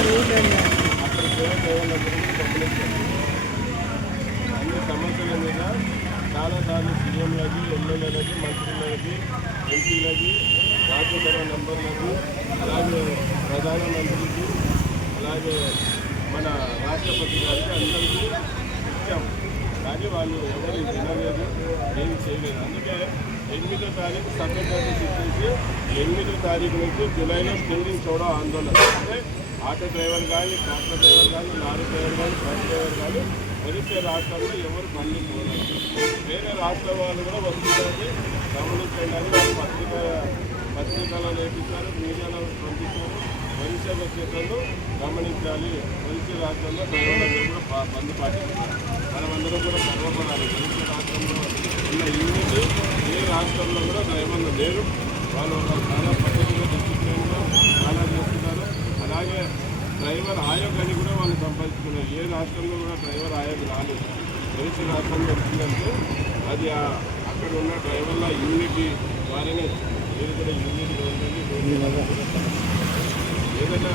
అక్కడ డ్రైవర్లందరూ గమనించారు. అన్ని సమస్యల మీద చాలాసార్లు సీఎంలకి, ఎమ్మెల్యేలకి, మంత్రులకి, ఎంపీలకి, రాజ్యసభ మెంబర్లకు, అలాగే ప్రధానమంత్రికి, అలాగే మన రాష్ట్రపతి గారికి అందరికీ ఇచ్చాం. కానీ వాళ్ళు ఎవరు వినలేదు, ఏమి చేయలేదు. అందుకే 8వ తారీఖు సబ్మిట్ నోటీస్ ఇచ్చేసి 8వ తారీఖు నుంచి జూలైలో స్టేరింగ్ చూడ ఆందోళన. అంటే ఆటో డ్రైవర్ కానీ, ట్రాక్టర్ డ్రైవర్ కానీ, లారీ డ్రైవర్ కానీ, బస్ డ్రైవర్ కానీ ఒరిస్సా రాష్ట్రంలో ఎవరు బండి పోలేదు. వేరే రాష్ట్రం వాళ్ళు కూడా వస్తుందని గమనించండి అని వాళ్ళు పత్రికలో నేర్పించారు, మీడియాలో పంపించారు. ఒరిస్సా వచ్చేటప్పుడు గమనించాలి. ఒరిస్సా రాష్ట్రంలో డ్రైవర్లందరూ కూడా బంద్ పాటిస్తున్నారు. మనమందరం కూడా గర్వపడాలి. ఒరిస్సా రాష్ట్రంలో ఉన్న యూనిటీ ఏ రాష్ట్రంలో కూడా డ్రైవర్లు లేరు. వాళ్ళు చాలా పద్ధతిగా డిసిప్లిన్గా చాలా చేస్తున్నారు. అలాగే డ్రైవర్ ఆయోగ్ అని కూడా వాళ్ళు సంపాదించుకున్నారు. ఏ రాష్ట్రంలో కూడా డ్రైవర్ ఆయోగ్ రాలేదు. ఒరిస్సా రాష్ట్రంలో వచ్చిందంటే అది అక్కడ ఉన్న డ్రైవర్ల యూనిటీ ద్వారానే. మీరు కూడా యూనిటీగా ఉండండి. ఏదైనా